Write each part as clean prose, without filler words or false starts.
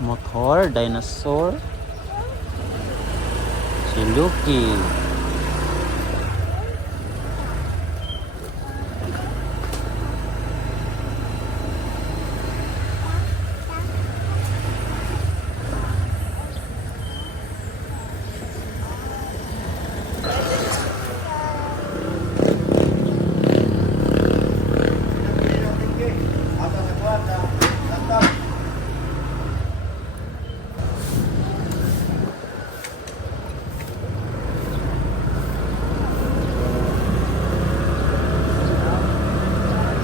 Motor, dinosaur. Si Lucky.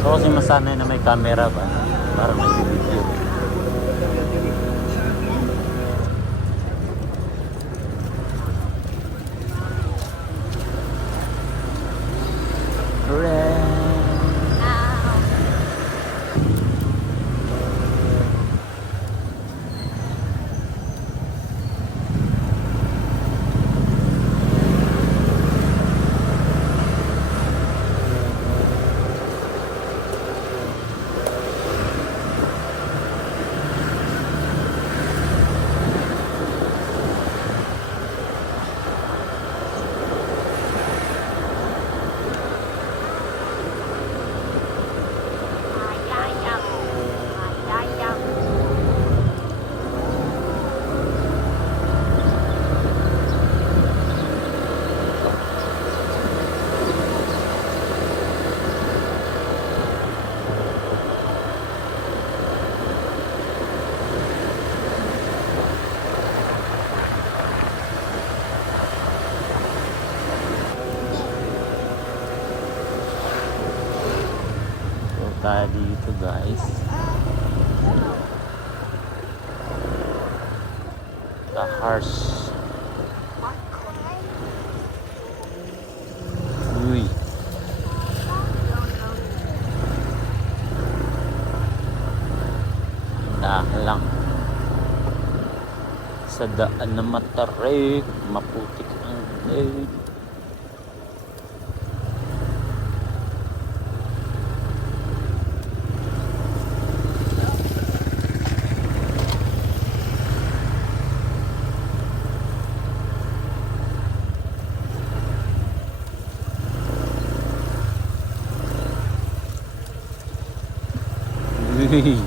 So kasi masanay na may camera ba? Para may video. Tayo dito guys. The horse. Uy. Dahan lang. Sa daan na matarik, maputik ang day. Uy.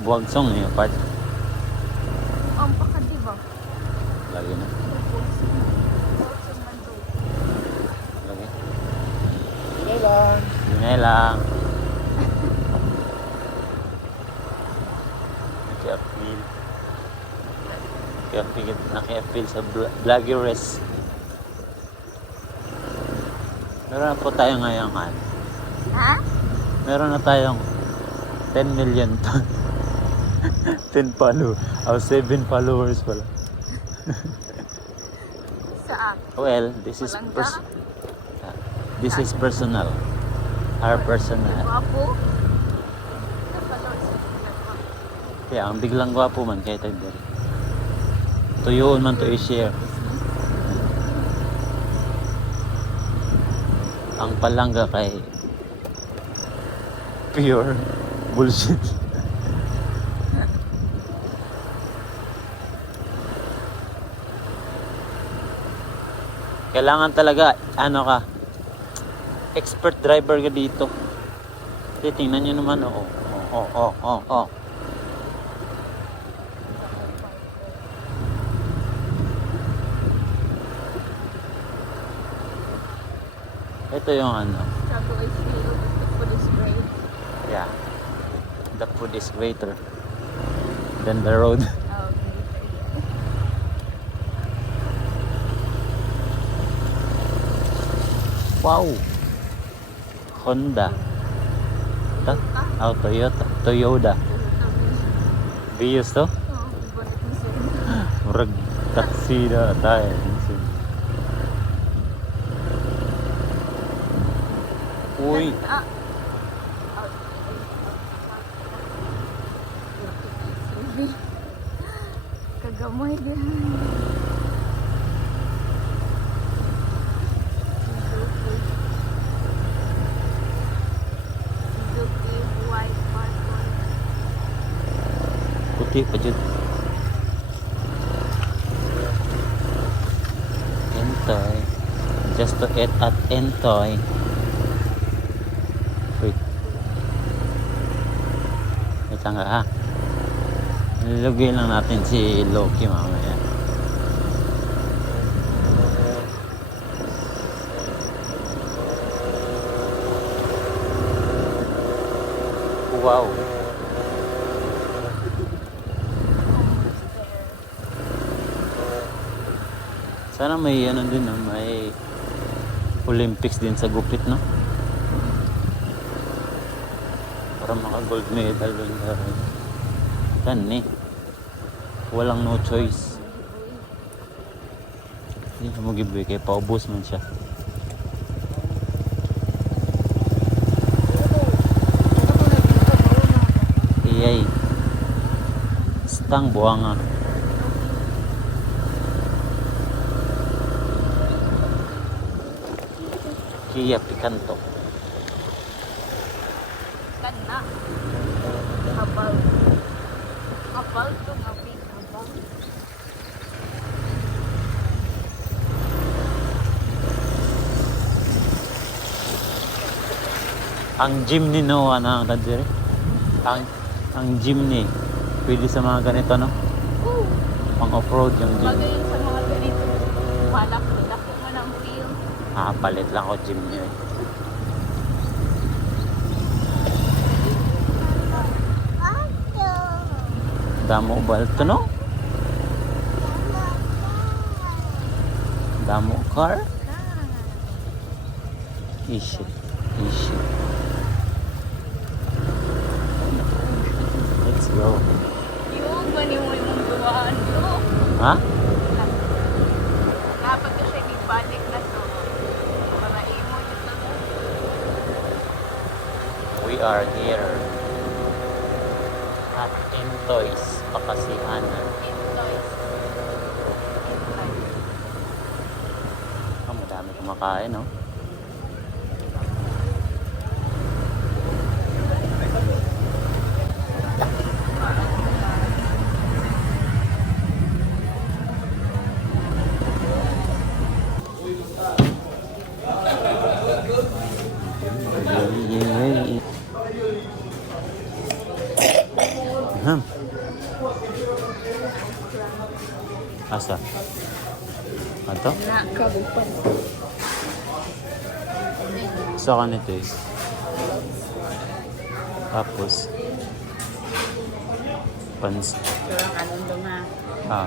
Buwag song eh, part. Ang paka, diba? Lagi na. Lagi. Sige lang. Ingay lang. Naki-appeal sa vloggeress. Meron na po tayo ngayon. Ha? Meron na tayong 10 million to 10 follow. 7 followers pala. Saan? Well, this is Walang this is personal. Our personal. Gwapo? Kaya ang biglang gwapo man kaya tayo dito. Tuyoon man to i-share. Ang palangga kay pure bullshit. Kailangan talaga ano ka, expert driver ka dito. Tingnan nyo naman. Oh. Ito yung ano. Sabi ko, food is great. Yeah. The food is greater than the road. Okay. Wow. Honda. Toyota. Vios to? Bonnet ni sir. Murag taxi na tayo. Uy. Gamay din. Suzuki white carbon. Puti pa dyan. Entoy. Just to eat at Entoy. Wait. Wait lang ha. Nilagay lang natin si Loki mamaya. Wow. Sana may ano din, no? May Olympics din sa gupit, no? Para maka-gold medal dun. Yan eh. Walang no choice. Hindi ka mag-ibig kaya paubos man siya. Iyay. Stang buwanga. Kia Picanto. Kan na. Habal. Habal to mabig. Habal. Ang gym ni Noah na kadiri. Ang gym ni pwede sa mga ganito, no? Pang off-road yung gym. Bagay sa mga ganito. Walak nila kung man ang wheel. Palit lang ako gym niya. Damo ba ito, no? Damo car? Issue. Let's go. Yung manimoy mong duwaan to. Ha? Dapat ko siya ibalik na to. Para imo dito na. We are here at Entoy's Pakasihanan. Intoys. Madami kumakain, no? Asa? Ato? Nakabupan. Sa kanito eh. Tapos pans. Kurang anong dunga. Ah.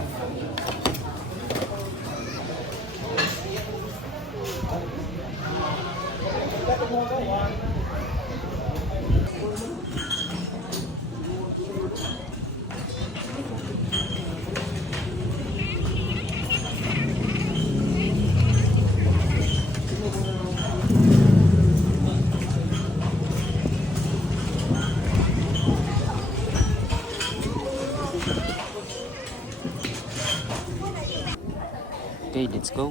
Okay, let's go.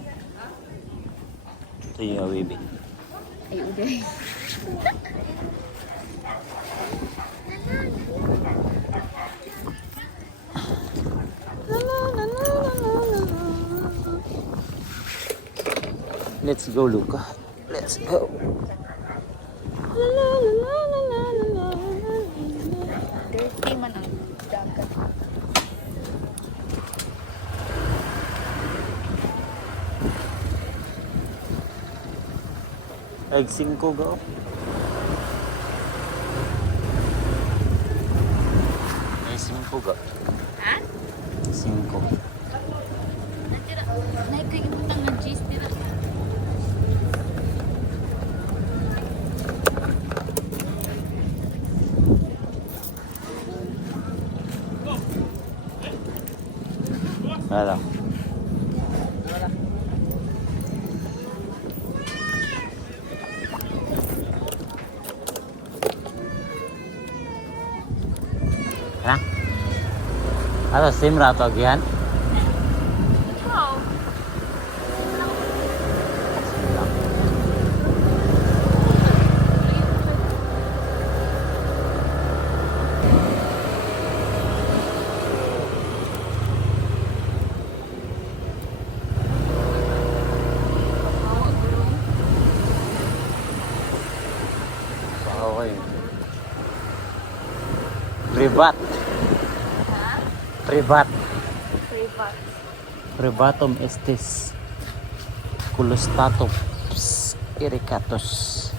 Ito yung baby. Ay, uday. Let's go, Luca. Let's go. Dirty man ang dagat. Egg 5 go. May 5 go. Ha? 5. Natira. Naik ko yung utang ng cheese tira. Wala. Ano? Ano, sim rato agyan? privat. Ha? Privat. Privat. Privatum estis. Culustatum. Ericatus.